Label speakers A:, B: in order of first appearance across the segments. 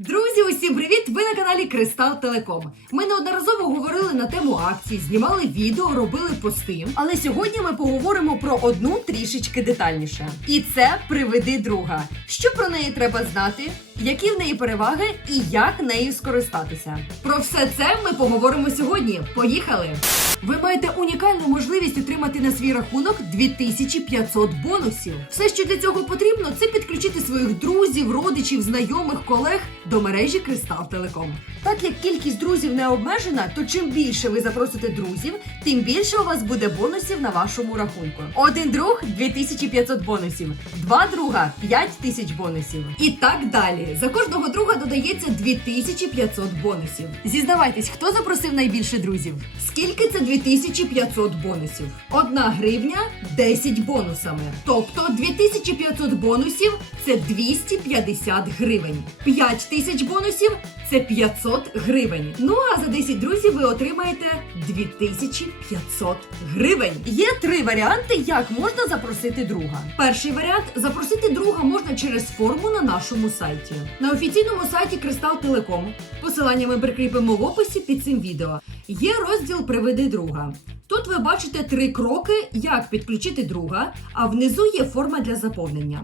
A: Друзі, усім привіт! Ви на каналі Кристал Телеком. Ми неодноразово говорили на тему акцій, знімали відео, робили пости. Але сьогодні ми поговоримо про одну трішечки детальніше. І це приведи друга. Що про неї треба знати? Які в неї переваги і як нею скористатися? Про все це ми поговоримо сьогодні. Поїхали! Ви маєте унікальну можливість отримати на свій рахунок 2500 бонусів. Все, що для цього потрібно, це підключити своїх друзів, родичів, знайомих, колег до мережі Кристал Телеком. Так як кількість друзів не обмежена, то чим більше ви запросите друзів, тим більше у вас буде бонусів на вашому рахунку. Один друг 2500 бонусів, два друга 5000 бонусів. І так далі. За кожного друга додається 2500 бонусів. Зізнавайтесь, хто запросив найбільше друзів? Скільки це 2500 бонусів? Одна гривня 10 бонусами. Тобто 2500 бонусів це 250 гривень. 5000 бонусів це 500 гривень. Ну а за 10 друзів ви отримаєте 2500 гривень. Є три варіанти, як можна запросити друга. Перший варіант запросити друга можна через форму на нашому сайті. На офіційному сайті Кристал Телеком. Посилання ми прикріпимо в описі під цим відео. Є розділ Приведи друга. Тут ви бачите три кроки, як підключити друга, а внизу є форма для заповнення.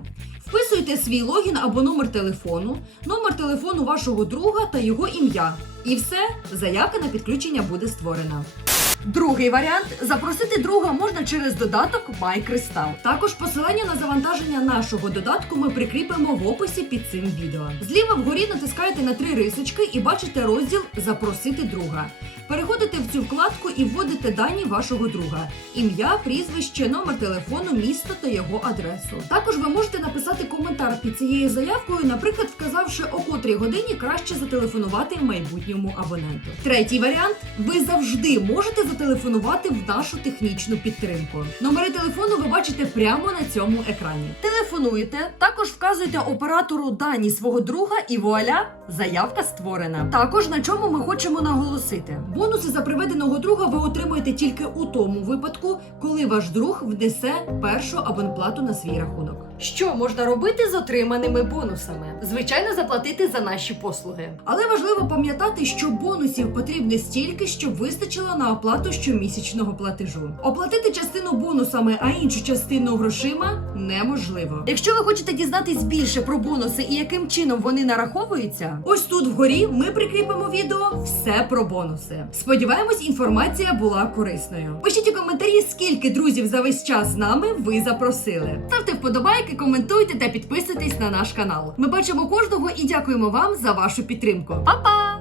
A: Вписуйте свій логін або номер телефону, номер телефону вашого друга та його ім'я. І все, заявка на підключення буде створена. Другий варіант запросити друга можна через додаток MyCrystal. Також посилання на завантаження нашого додатку ми прикріпимо в описі під цим відео. Зліва вгорі натискаєте на три рисочки і бачите розділ Запросити друга. Переходите в цю вкладку і вводите дані вашого друга: ім'я, прізвище, номер телефону, місто та його адресу. Також ви можете написати коментар під цією заявкою, наприклад, вказавши о котрій годині краще зателефонувати майбутньому абоненту. Третій варіант: ви завжди можете зателефонувати в нашу технічну підтримку. Номери телефону ви бачите прямо на цьому екрані. Телефонуєте, також вказуєте оператору дані свого друга, і вуаля, заявка створена. Також на чому ми хочемо наголосити: бонуси за приведеного друга ви отримуєте тільки у тому випадку, коли ваш друг внесе першу абонплату на свій рахунок. Що можна робити з отриманими бонусами? Звичайно, заплатити за наші послуги. Але важливо пам'ятати, що бонусів потрібно стільки, щоб вистачило на оплату щомісячного платежу. Оплатити частину бонусами, а іншу частину грошима неможливо. Якщо ви хочете дізнатись більше про бонуси і яким чином вони нараховуються, ось тут вгорі ми прикріпимо відео все про бонуси. Сподіваємось, інформація була корисною. Пишіть у коментарі, скільки друзів за весь час з нами ви запросили. Ставте вподобайки, коментуйте та підписуйтесь на наш канал. Ми бачимо кожного і дякуємо вам за вашу підтримку. Па-па!